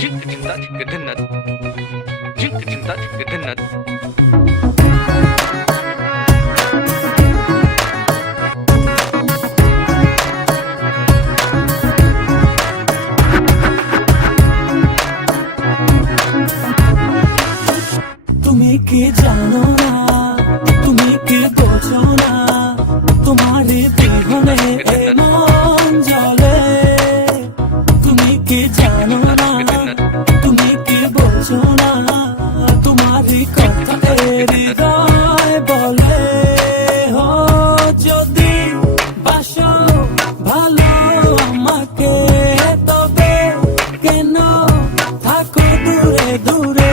তুমি কি জানো না, তুমি কি বোঝো না, তোমার বিহনে এ মন জ্বলে। তুমি কি জানো না, তুমি কি বোঝো না, তোমার কথা হৃদয় বলে। ও যদি বাসো ভালো আমাকে, তবে কেন থাকো দূরে দূরে।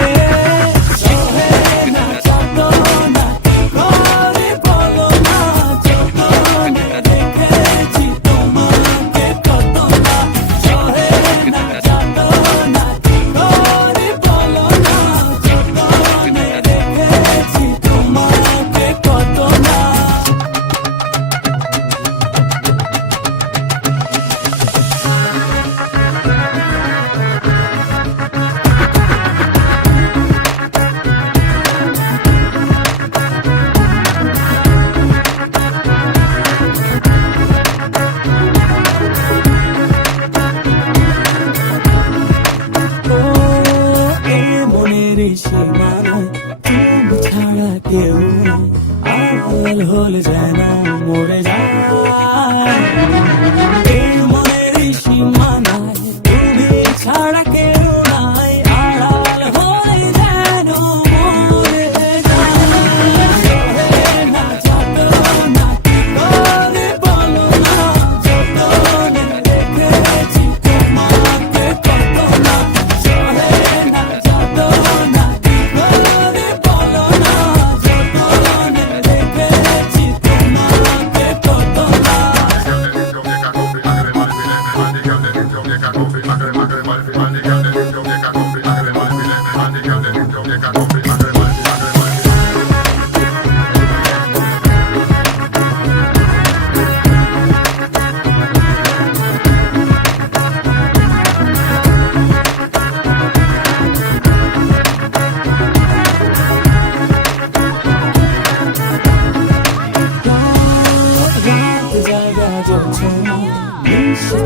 তুমি ছাড়া কেউ আড়াল হলে যেন মরে যায়। এই মনের সীমানায় তুমি ছাড়া কেউ নাই, আড়াল হলে যেন মরে যায়। না যাতো না কি করে বলো না, যতনে রেখেছি তোমাকে কত না। সহে না যাতো না কি করে বলো না, যতনে রেখেছি তোমাকে কত না।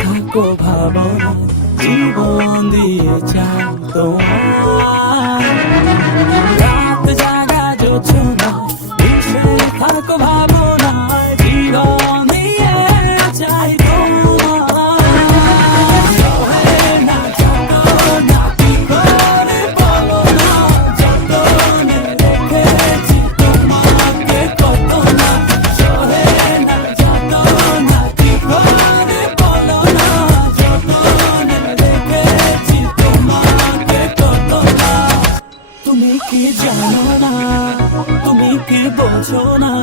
থাকো ভাবনা, জীবন দিয়ে চাই তোমার। রাত জাগা যোছনা, থাকো ভাবনা, জীবন দিয়ে চাই তোমার। না যাতো না কি করে বলো না, যতনে রেখেছি তোমাকে কত না। সহে না যাতো না কি করে বলো না, যতনে রেখেছি তোমাকে কত না। তুমি কি জানো না, তুমি কি বোঝো না,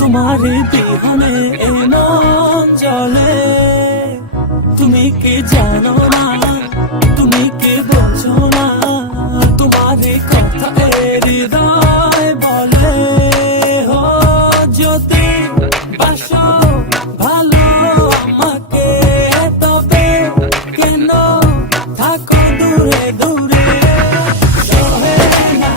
তোমার বিহনে এ মন জ্বলে। তুমি কি জানো না, তুমি কি বোঝো না, তোমার কথা হৃদয় বলে। ও যদি বাসো ভালো আমাকে, তবে কেন থাকো দূরে দূরে। সহে না